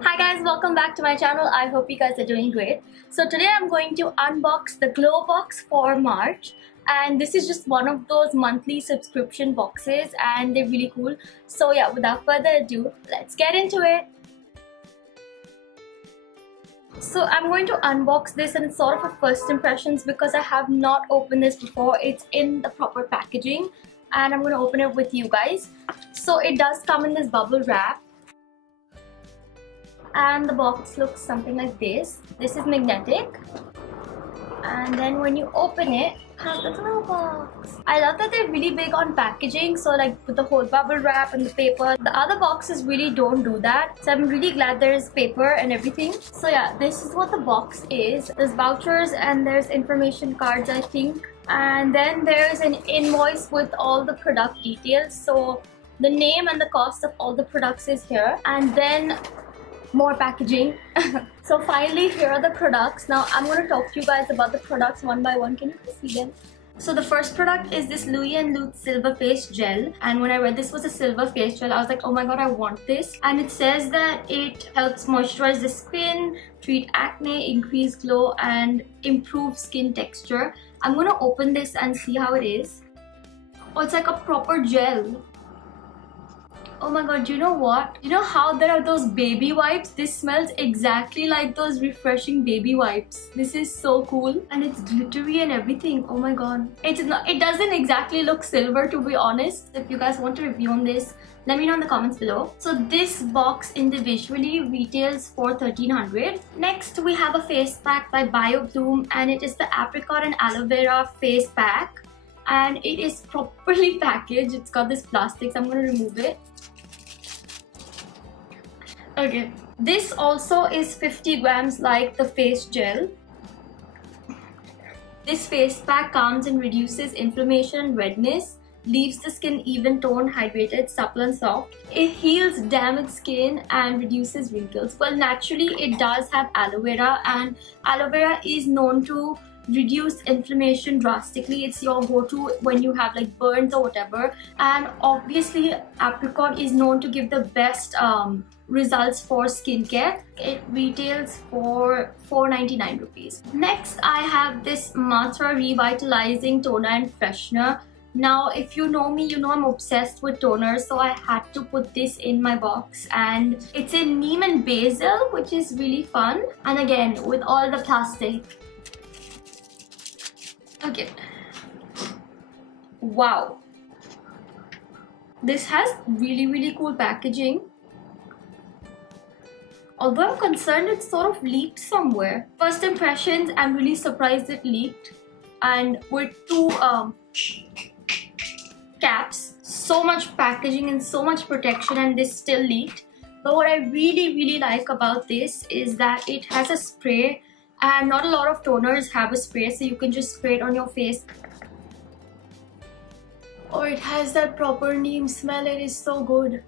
Hi guys, welcome back to my channel. I hope you guys are doing great. So today I'm going to unbox the GloBox for March, and this is just one of those monthly subscription boxes and they're really cool. So yeah, without further ado, let's get into it. So I'm going to unbox this, and it's sort of a first impressions because I have not opened this before. It's in the proper packaging and I'm going to open it with you guys. So it does come in this bubble wrap. And the box looks something like this. This is magnetic, and then when you open it, have the GloBox. I love that they're really big on packaging, so like with the whole bubble wrap and the paper. The other boxes really don't do that, so I'm really glad there's paper and everything. So yeah, this is what the box is. There's vouchers and there's information cards, I think, and then there's an invoice with all the product details. So the name and the cost of all the products is here, and then more packaging. So finally, here are the products. Now I'm going to talk to you guys about the products one by one. Can you guys see them? So the first product is this Luth Silver Face Gel, and when I read this was a silver face gel, I was like, oh my god, I want this. And it says that it helps moisturize the skin, treat acne, increase glow, and improve skin texture. I'm going to open this and see how it is. Oh, it's like a proper gel. Oh my god, you know what? You know how there are those baby wipes? This smells exactly like those refreshing baby wipes. This is so cool, and it's glittery and everything. Oh my god. It doesn't exactly look silver, to be honest. If you guys want to review on this, let me know in the comments below. So this box individually retails for $1,300. Next we have a face pack by BioBloom, and it is the Apricot and Aloe Vera face pack. And it is properly packaged. It's got this plastic, so I'm going to remove it. Okay, this also is 50 grams like the face gel. This face pack calms and reduces inflammation and redness, leaves the skin even toned, hydrated, supple and soft. It heals damaged skin and reduces wrinkles. Well, naturally it does have aloe vera, and aloe vera is known to reduce inflammation drastically. It's your go-to when you have like burns or whatever, and obviously Apricot is known to give the best results for skincare. It retails for 499 rupees. Next I have this Matra Revitalizing toner and freshener. Now if you know me, you know I'm obsessed with toners, so I had to put this in my box, and it's in neem and basil, which is really fun, and again with all the plastic. Okay, wow, this has really cool packaging. Although I'm concerned it's sort of leaked somewhere. First impressions, I'm really surprised it leaked, and with two caps, so much packaging and so much protection, and this still leaked. But what I really like about this is that it has a spray, and not a lot of toners have a spray, so you can just spray it on your face. Oh, it has that proper neem smell. It is so good.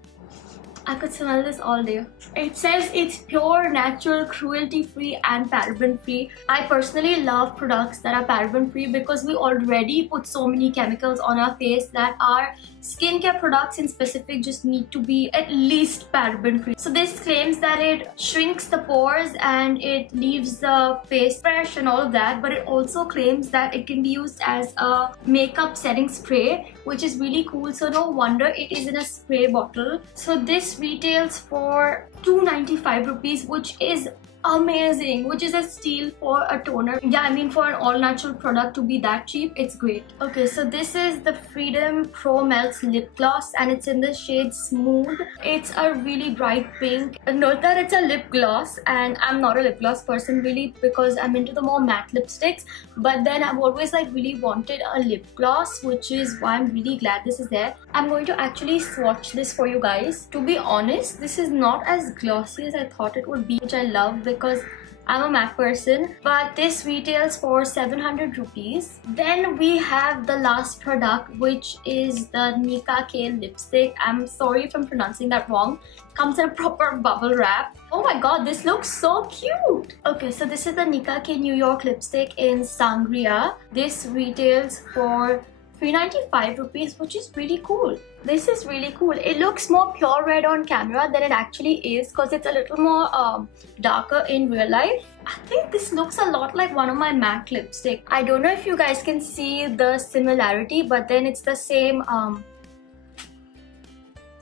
I could smell this all day. It says it's pure, natural, cruelty-free and paraben-free. I personally love products that are paraben-free because we already put so many chemicals on our face that our skincare products in specific just need to be at least paraben-free. So this claims that it shrinks the pores and it leaves the face fresh and all of that, but it also claims that it can be used as a makeup setting spray, which is really cool. So no wonder it is in a spray bottle. So this retails for 295 rupees, which is amazing, which is a steal for a toner. Yeah, I mean for an all natural product to be that cheap, it's great. Okay, so this is the Freedom Pro Melts lip gloss, and it's in the shade Smooth. It's a really bright pink. Note that it's a lip gloss, and I'm not a lip gloss person really because I'm into the more matte lipsticks, but then I've always like really wanted a lip gloss, which is why I'm really glad this is there. I'm going to actually swatch this for you guys. To be honest, this is not as glossy as I thought it would be, which I love because I'm a matte person, but this retails for 700 rupees. Then we have the last product, which is the Mica Kn Lipstick. I'm sorry if I'm pronouncing that wrong. Comes in a proper bubble wrap. Oh my god, this looks so cute. Okay, so this is the Nicka New York lipstick in Sangria. This retails for 395 rupees, which is really cool. This is really cool. It looks more pure red on camera than it actually is because it's a little more darker in real life. I think this looks a lot like one of my MAC lipstick. I don't know if you guys can see the similarity, but then it's the same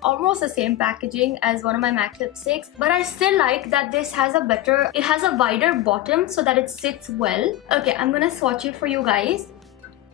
almost the same packaging as one of my MAC lipsticks, but I still like that this has it has a wider bottom so that it sits well. Okay, I'm gonna swatch it for you guys.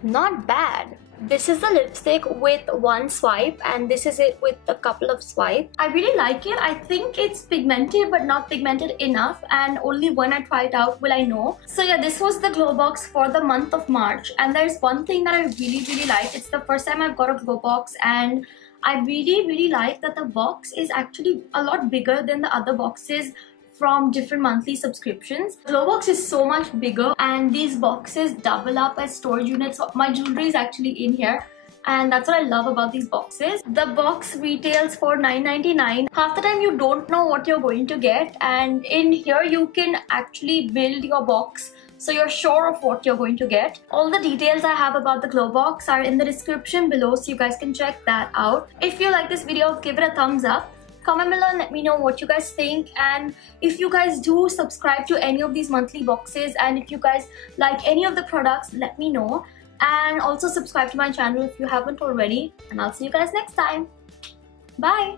Not bad. This is the lipstick with one swipe and this is it with a couple of swipes. I really like it. I think it's pigmented but not pigmented enough, and only when I try it out will I know. So yeah, this was the GloBox for the month of March, and there's one thing that I really like. It's the first time I've got a GloBox, and I really like that the box is actually a lot bigger than the other boxes from different monthly subscriptions. GloBox is so much bigger, and these boxes double up as storage units. So my jewelry is actually in here, and that's what I love about these boxes. The box retails for $9.99. Half the time you don't know what you're going to get, and in here you can actually build your box so you're sure of what you're going to get. All the details I have about the GloBox are in the description below, so you guys can check that out. If you like this video, give it a thumbs up. Comment below and let me know what you guys think, and if you guys do subscribe to any of these monthly boxes, and if you guys like any of the products, let me know. And also subscribe to my channel if you haven't already, and I'll see you guys next time. Bye!